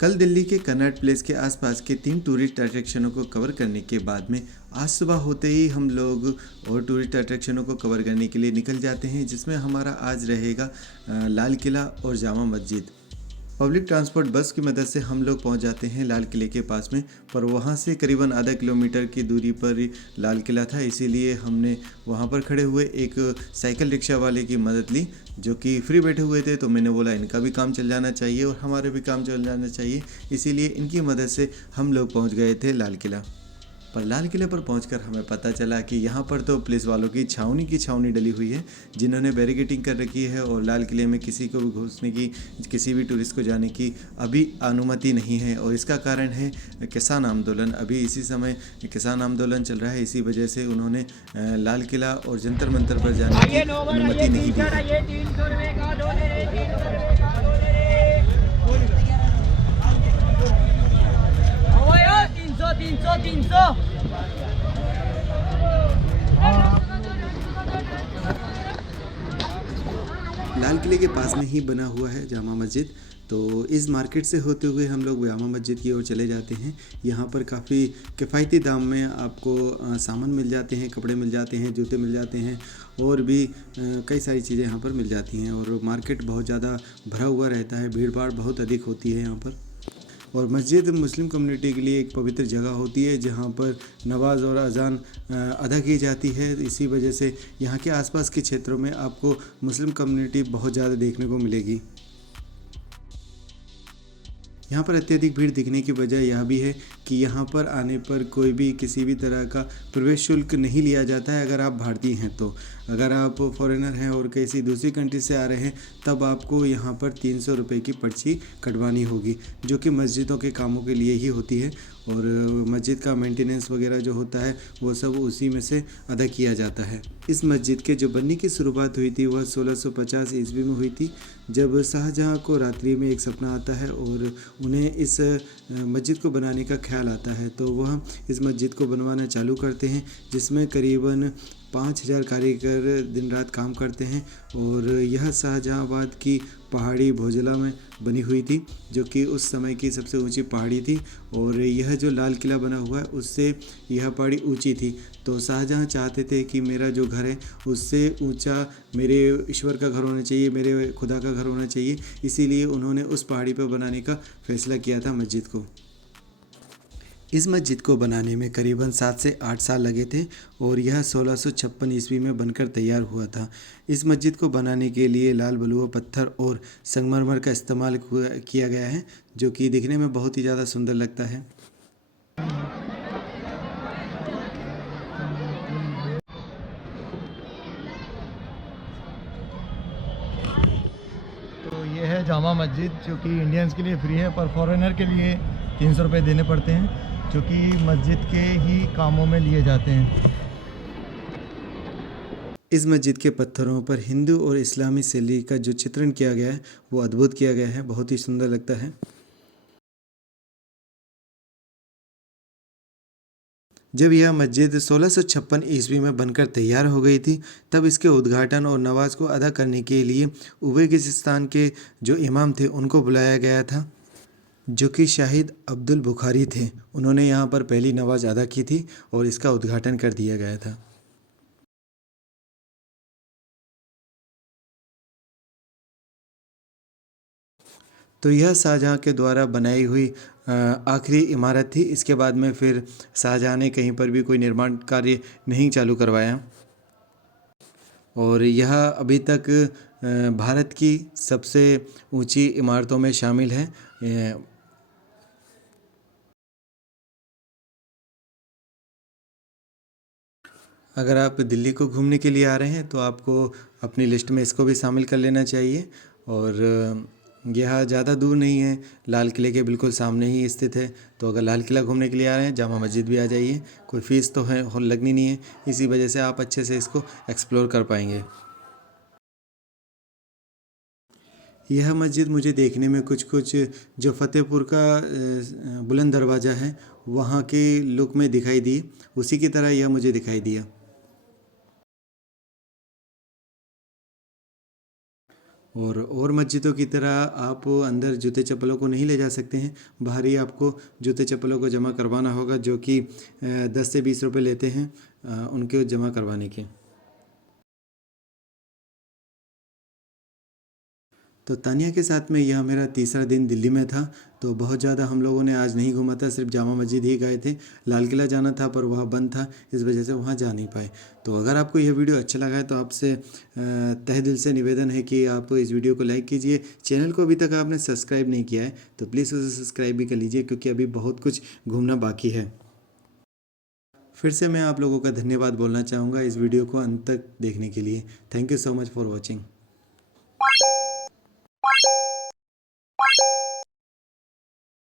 कल दिल्ली के Connaught place के आसपास के 3 टूरिस्ट अट्रैक्शनों को कवर करने के बाद में आज सुबह होते ही हम लोग और टूरिस्ट अट्रैक्शनों को कवर करने के लिए निकल जाते हैं, जिसमें हमारा आज रहेगा लाल किला और Jama Masjid. Public transport bus की मदद से हम लोग पहुंच जाते हैं लाल किले के पास में, पर वहां से करीबन आधा किलोमीटर की दूरी पर लाल किला था, इसीलिए हमने वहां पर खड़े हुए एक साइकिल रिक्शा वाले की मदद ली, जो कि फ्री बैठे हुए थे। तो मैंने बोला इनका भी काम चल जाना चाहिए और हमारे भी काम चल जाना चाहिए, इसीलिए इनकी मदद से हम लोग पहुँच गए थे लाल किला। पर लाल किले पर पहुंचकर हमें पता चला कि यहाँ पर तो पुलिस वालों की छावनी डली हुई है, जिन्होंने बैरिकेडिंग कर रखी है और लाल किले में किसी को भी घुसने की, किसी भी टूरिस्ट को जाने की अभी अनुमति नहीं है। और इसका कारण है किसान आंदोलन। अभी इसी समय किसान आंदोलन चल रहा है, इसी वजह से उन्होंने लाल किला और जंतर मंतर पर जाने की अनुमति नहीं दी है। लाल किले के पास में ही बना हुआ है जामा मस्जिद। तो इस मार्केट से होते हुए हम लोग जामा मस्जिद की ओर चले जाते हैं। यहाँ पर काफ़ी किफ़ायती दाम में आपको सामान मिल जाते हैं, कपड़े मिल जाते हैं, जूते मिल जाते हैं और भी कई सारी चीज़ें यहाँ पर मिल जाती हैं। और मार्केट बहुत ज़्यादा भरा हुआ रहता है, भीड़ भाड़ बहुत अधिक होती है यहाँ पर। और मस्जिद मुस्लिम कम्युनिटी के लिए एक पवित्र जगह होती है, जहाँ पर नमाज और अजान अदा की जाती है। इसी वजह से यहाँ के आसपास के क्षेत्रों में आपको मुस्लिम कम्युनिटी बहुत ज़्यादा देखने को मिलेगी। यहाँ पर अत्यधिक भीड़ दिखने की वजह यह भी है कि यहाँ पर आने पर कोई भी किसी भी तरह का प्रवेश शुल्क नहीं लिया जाता है अगर आप भारतीय हैं तो। अगर आप फॉरेनर हैं और किसी दूसरी कंट्री से आ रहे हैं तब आपको यहाँ पर 300 रुपये की पर्ची कटवानी होगी, जो कि मस्जिदों के कामों के लिए ही होती है। और मस्जिद का मेंटेनेंस वगैरह जो होता है वो सब उसी में से अदा किया जाता है। इस मस्जिद के जो बनने की शुरुआत हुई थी वह 1650 ईस्वी में हुई थी, जब शाहजहाँ को रात्रि में एक सपना आता है और उन्हें इस मस्जिद को बनाने का ख्याल आता है। तो वह इस मस्जिद को बनवाना चालू करते हैं, जिसमें करीबन 5000 कारीगर दिन रात काम करते हैं। और यह शाहजहाँबाद की पहाड़ी भोजला में बनी हुई थी, जो कि उस समय की सबसे ऊंची पहाड़ी थी। और यह जो लाल किला बना हुआ है उससे यह पहाड़ी ऊंची थी। तो शाहजहाँ चाहते थे कि मेरा जो घर है उससे ऊंचा मेरे ईश्वर का घर होना चाहिए, मेरे खुदा का घर होना चाहिए, इसीलिए उन्होंने उस पहाड़ी पर बनाने का फैसला किया था मस्जिद को। इस मस्जिद को बनाने में करीबन 7 से 8 साल लगे थे और यह 1656 ईस्वी में बनकर तैयार हुआ था। इस मस्जिद को बनाने के लिए लाल बलुआ पत्थर और संगमरमर का इस्तेमाल किया गया है, जो कि दिखने में बहुत ही ज़्यादा सुंदर लगता है। तो ये है जामा मस्जिद, जो कि इंडियंस के लिए फ्री है, पर फॉरेनर के लिए 300 रुपये देने पड़ते हैं, जो कि मस्जिद के ही कामों में लिए जाते हैं। इस मस्जिद के पत्थरों पर हिंदू और इस्लामी शैली का जो चित्रण किया गया है वो अद्भुत किया गया है, बहुत ही सुंदर लगता है। जब यह मस्जिद 1656 ईस्वी में बनकर तैयार हो गई थी, तब इसके उद्घाटन और नमाज को अदा करने के लिए उज़्बेकिस्तान के जो इमाम थे उनको बुलाया गया था, जो कि शाहिद अब्दुल बुखारी थे। उन्होंने यहाँ पर पहली नमाज अदा की थी और इसका उद्घाटन कर दिया गया था। तो यह शाहजहाँ के द्वारा बनाई हुई आखिरी इमारत थी। इसके बाद में फिर शाहजहाँ ने कहीं पर भी कोई निर्माण कार्य नहीं चालू करवाया और यह अभी तक भारत की सबसे ऊंची इमारतों में शामिल है। अगर आप दिल्ली को घूमने के लिए आ रहे हैं तो आपको अपनी लिस्ट में इसको भी शामिल कर लेना चाहिए। और यह ज़्यादा दूर नहीं है, लाल किले के बिल्कुल सामने ही स्थित है। तो अगर लाल किला घूमने के लिए आ रहे हैं, जामा मस्जिद भी आ जाइए, कोई फ़ीस तो है लगनी नहीं है, इसी वजह से आप अच्छे से इसको एक्सप्लोर कर पाएंगे। यह मस्जिद मुझे देखने में कुछ कुछ जो फतेहपुर का बुलंद दरवाज़ा है वहाँ के लुक में दिखाई दी, उसी की तरह यह मुझे दिखाई दिया। और मस्जिदों की तरह आप अंदर जूते चप्पलों को नहीं ले जा सकते हैं। बाहर ही आपको जूते चप्पलों को जमा करवाना होगा, जो कि 10 से 20 रुपये लेते हैं उनके जमा करवाने के। तो तानिया के साथ में यह मेरा तीसरा दिन दिल्ली में था। तो बहुत ज़्यादा हम लोगों ने आज नहीं घूमा था, सिर्फ जामा मस्जिद ही गए थे। लाल किला जाना था पर वह बंद था, इस वजह से वहाँ जा नहीं पाए। तो अगर आपको यह वीडियो अच्छा लगा है तो आपसे तहे दिल से निवेदन है कि आप इस वीडियो को लाइक कीजिए। चैनल को अभी तक आपने सब्सक्राइब नहीं किया है तो प्लीज़ उसे सब्सक्राइब भी कर लीजिए, क्योंकि अभी बहुत कुछ घूमना बाकी है। फिर से मैं आप लोगों का धन्यवाद बोलना चाहूँगा इस वीडियो को अंत तक देखने के लिए। Thank you so much for watching.